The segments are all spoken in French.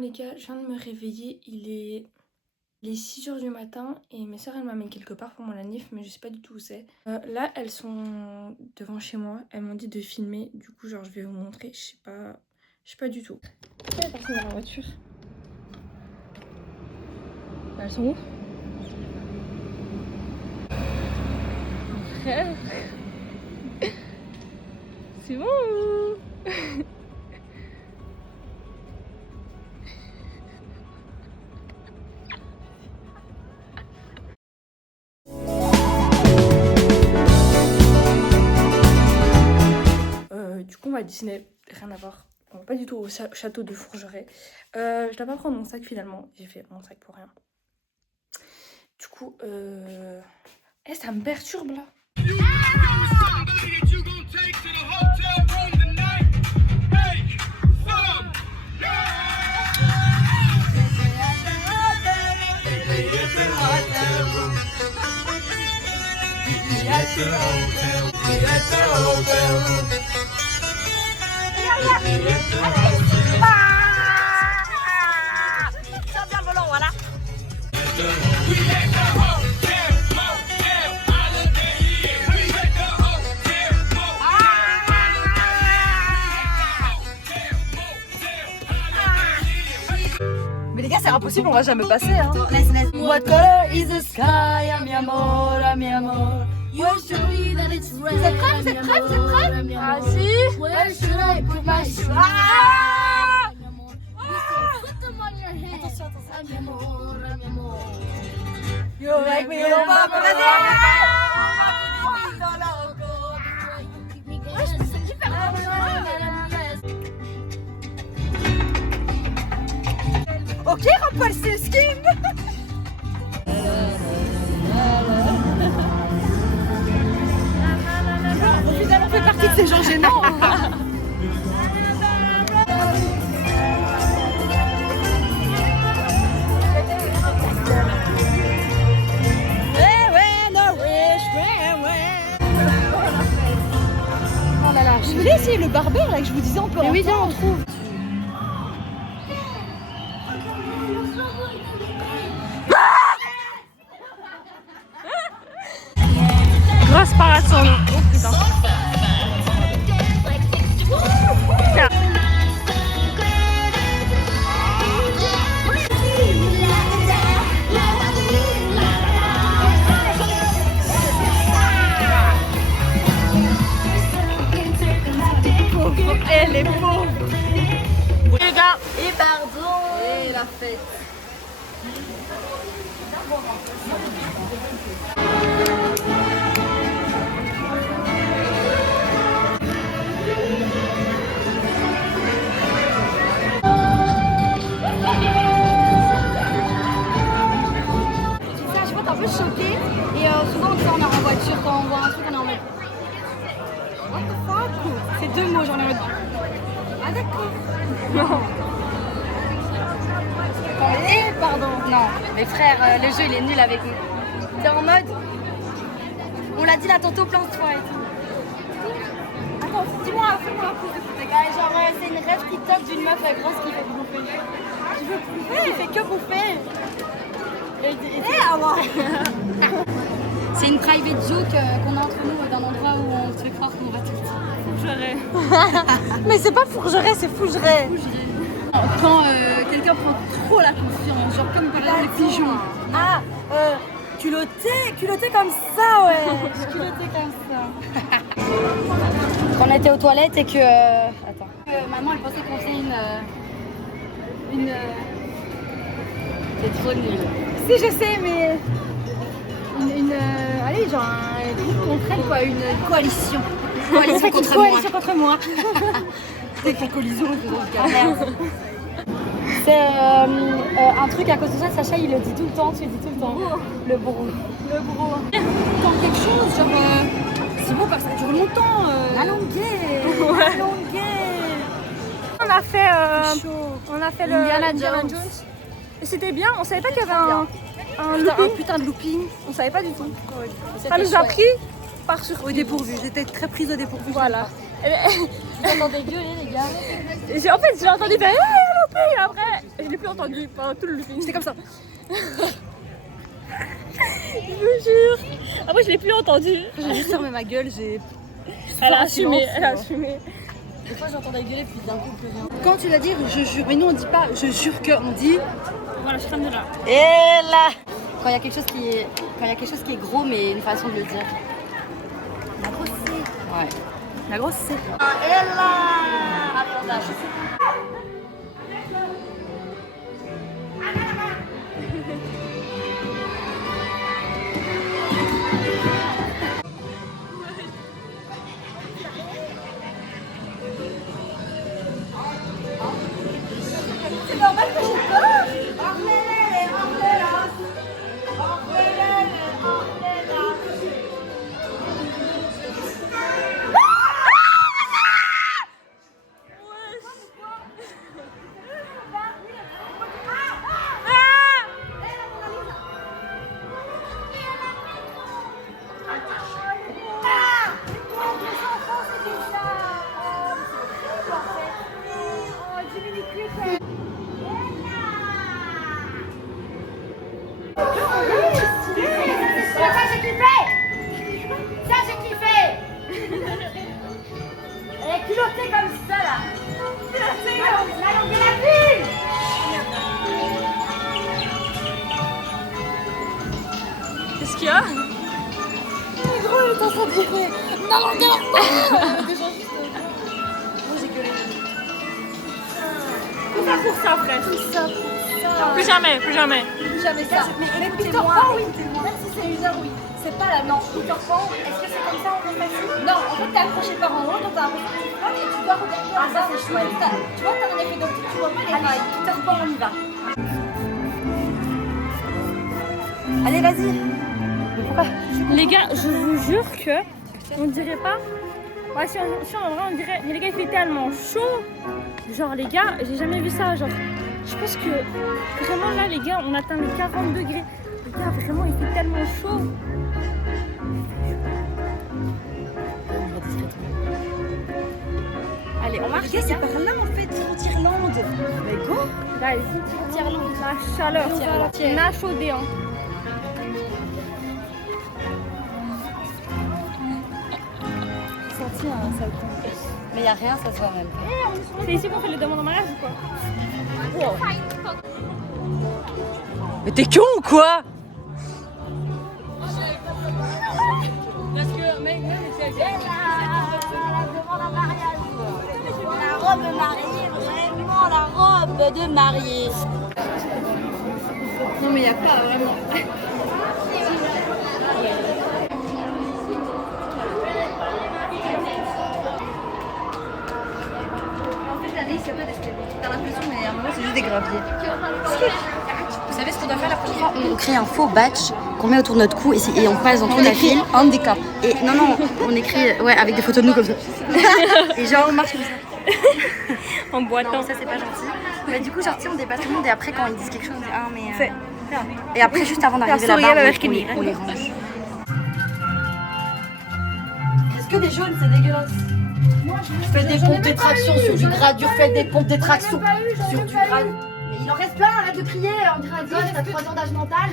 les gars, je viens de me réveiller, il est 6h du matin et mes soeurs elles m'amènent quelque part pour mon anniv mais je sais pas du tout où c'est. Là elles sont devant chez moi, elles m'ont dit de filmer, du coup genre je vais vous montrer, je sais pas du tout. Est-ce qu'il y a personne dans la voiture? Elles sont où? Mon frère. C'est bon. Du coup on va dîner, rien à voir, pas du tout au château de Fourgeret. Je dois pas prendre mon sac finalement, j'ai fait mon sac pour rien. Du coup, ça me perturbe là. Tiens bien le volant, voilà. Mais les gars, c'est impossible, on va jamais passer. Hein. What color is the sky, mi amor, mi amor. Vous êtes prêts? Vous êtes prêts? Vous êtes prêts? Ah si. Where should I put my shoes? Attention, attention. You make me your papa. C'est hyper ok, rappelle c'est skin. Au final, on fait partie de ces gens gênants. Oh là là, je voulais essayer le barbeur là que je vous disais, on peut en oui, viens, on trouve. Grosse parade sur nous. Oh putain. Elle est pauvre. Les gars. Et pardon. Et la fête. Ça, je pense un peu choquée et souvent on est en voiture quand on voit un truc on est en mode what the fuck. C'est deux mots, j'en ai en mode ah d'accord. Non. Et pardon. Non, mes frères, le jeu il est nul avec nous. T'es en mode on l'a dit là tantôt plein de fois et tout. Attends, dis-moi, fais-moi genre c'est une rêve TikTok d'une meuf grosse qui fait bouffer. Tu veux bouffer? Qui fait que bouffer. C'est une private joke qu'on a entre nous d'un endroit où on se fait croire qu'on va tout le temps. Fourgeret. Mais c'est pas Fourgeret, c'est Fougeret. Quand quelqu'un prend trop la confiance, genre comme par exemple les pigeons. Ah, culotté comme ça, ouais. Culotté comme ça. Quand on était aux toilettes et que... Attends. Maman, elle pensait qu'on faisait une... C'est trop nul. Si, je sais, mais... allez, genre un groupe contre elle, quoi. Une coalition. Coalition contre moi. Coalition contre moi. C'est quelle collision, merde. C'est un truc, à cause de ça, Sacha, il le dit tout le temps, tu le dis tout le temps. Le bro. Le bro. Quand quelque chose, genre... c'est beau parce que ça dure longtemps. La longueur. Ouais. La longueur. On a fait le Indiana Jones. Et c'était bien, on savait pas qu'il y avait un putain de looping, on savait pas du tout. Ouais. Ça nous a pris par surprise. Au dépourvu, j'étais très prise au dépourvu. Voilà. Vous entendez gueuler les gars. En fait j'ai entendu faire Et après, je l'ai plus entendu pendant tout le film. J'étais comme ça. Je vous jure. Après, je l'ai plus entendu. J'ai juste fermé ma gueule, Elle a assumé, elle a assumé. Des fois j'entendais gueuler puis d'un coup plus rien. Quand tu vas dire je jure, mais nous on dit pas je jure que, on dit Voilà, je suis de là. et là. Quand il y a quelque chose qui est gros mais une façon de le dire. La grosse C. Ouais. La grosse C. Et là. Abordage. Qu'est-ce qu'il y a? Mais gros, elle est en train de dire non, déjà juste. Moi j'ai gueulé. Tout ça pour ça, frère. Tout ça pour ça. Plus jamais, plus jamais. Plus jamais ça. Mais écoutez-moi, oui. Même si c'est une heure, oui. C'est pas la non. Peter Pan, est-ce que c'est comme ça en fait? Non, en fait t'es accroché par en haut, donc t'as l'impression que tu flottes et tu dois regarder. Ah, ça c'est chouette. Tu vois, t'as un effet d'optique, tu vois pas les mailles. Peter Pan, on y va. Allez, vas-y. Mais pourquoi? Les gars, je vous jure que on dirait pas. Ouais, si en vrai on dirait. Mais les gars, il fait tellement chaud. Genre, les gars, j'ai jamais vu ça. Genre, je pense que vraiment là, les gars, on atteint les 40 degrés. Les gars, vraiment, il fait tellement chaud. Allez, on marche. C'est par là en fait, Irlande. Mais go. Là, ici, Irlande, la chaleur. Nachaudé, hein. Senti un sale temps. Mais y a rien, ça se voit même pas. C'est ici qu'on fait les demandes en mariage ou quoi? Wow. Mais t'es con ou quoi? Parce que, mec, c'est la demande en mariage. La robe mariée, vraiment la robe de mariée. Non, mais y a pas vraiment. T'as l'impression, mais à un moment, c'est juste des graviers. Vous savez ce qu'on doit faire la prochaine fois? On crée un faux badge qu'on met autour de notre cou et on passe dans toute la file. Handicap. Et non, on écrit ouais, avec des photos de nous comme ça. Et genre, on marche comme ça. En boitant. Non, ça, c'est pas gentil. Mais du coup, genre, on dépasse tout le monde et après, quand ils disent quelque chose, on dit ah, mais. Et après, juste avant d'arriver là-bas, on les range. Est-ce que des jaunes, c'est dégueulasse? Faites des pompes d'extraction sur du gradure, faites des pompes d'extraction sur du gradure. Mais il en reste plein, arrête de crier, on dirait un gosse, t'as 3 ans d'âge mental.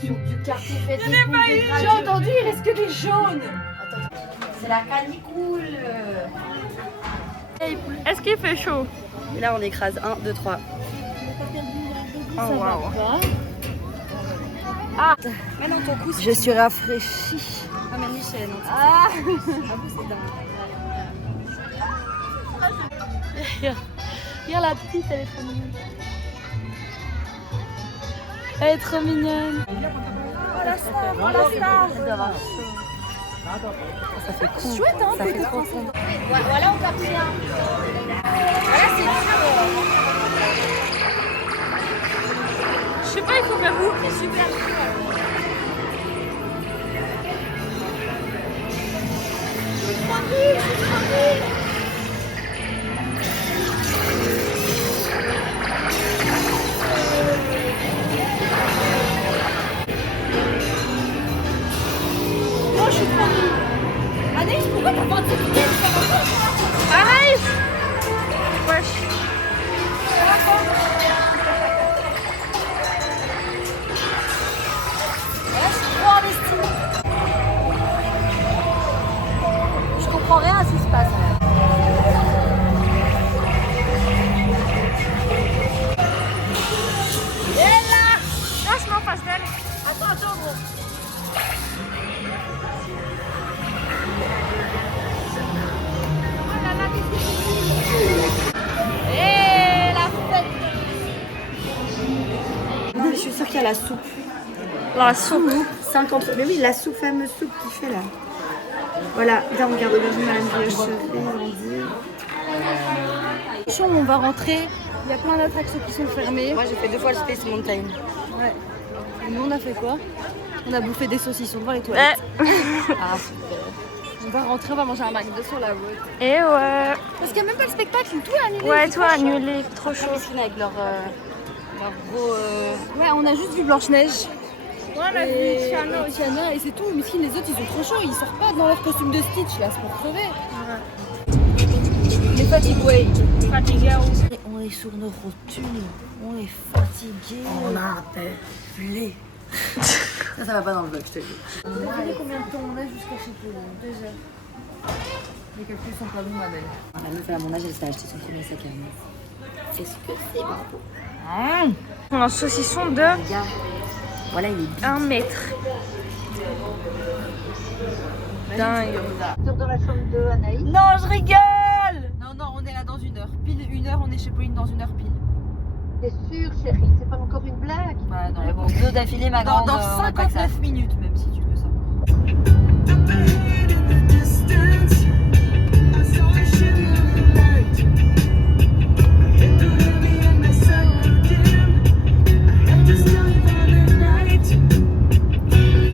Sur du quartier, faites des pompes d'extraction. J'ai entendu, il reste que des jaunes. Attends, c'est la canicule. Est-ce qu'il fait chaud? Et là, on écrase. 1, 2, 3. Oh waouh. Ah, maintenant ton cou. Je suis rafraîchie. Ah, mais Michel, non. Ah, c'est dingue. Regarde la petite, elle est trop mignonne. Elle est trop mignonne. Oh la star, oh la star. Ça fait con. Chouette, hein, ça fait trop con. Voilà, on capte bien. Voilà, c'est dur. Je sais pas, il faut faire où? C'est super dur. Oh, je suis trop nulle. Anaïs, pourquoi t'as pas de sécurité? Anaïs! Wesh. sûr qu'il y a la soupe. La soupe. 50. Mais oui, la soupe, fameuse soupe qu'il fait là. Voilà, viens, on regarde aubergine madame brioche on va rentrer. Il y a plein d'attractions qui sont fermées. Moi j'ai fait 2 fois le Space Mountain. Ouais. Et nous on a fait quoi? On a bouffé des saucissons devant les toilettes. Ah super. On va rentrer, on va manger un McDo sur la route. Et ouais. Parce qu'il n'y a même pas le spectacle, tout est annulé. Ouais, toi annulé, trop chaud. Avec leur gros... Ouais, on a juste vu Blanche-Neige. Ouais, on a vu Tiana aussi. Tiana et c'est tout. Mais les autres ils sont trop chauds, ils sortent pas dans leur costume de Stitch là, c'est pour crever. Les fatigués. Fatigué aussi. On est sur nos rotules, on est fatigués. On a un tête gelé. Ça va pas dans le vlog, je te le dis. Vous avez dit combien de temps on a jusqu'à chez toi? 2 heures. Les calculs sont pas bons, ma belle. La meuf à mon âge, elle s'est acheté son premier sac à main. Est-ce que c'est bon? On a un saucisson de Regarde. Voilà, il est big. 1 mètre. Dingue. Dans la chambre de Anaïs. Non, je rigole. Non, on est là dans 1 heure. Pile 1 heure, on est chez Pauline dans 1 heure pile. T'es sûre, chérie? C'est pas encore une blague? Bah non. Mais bon, 2 d'affilée, ma grande. Dans on a pas que ça. 59 minutes même si tu veux ça.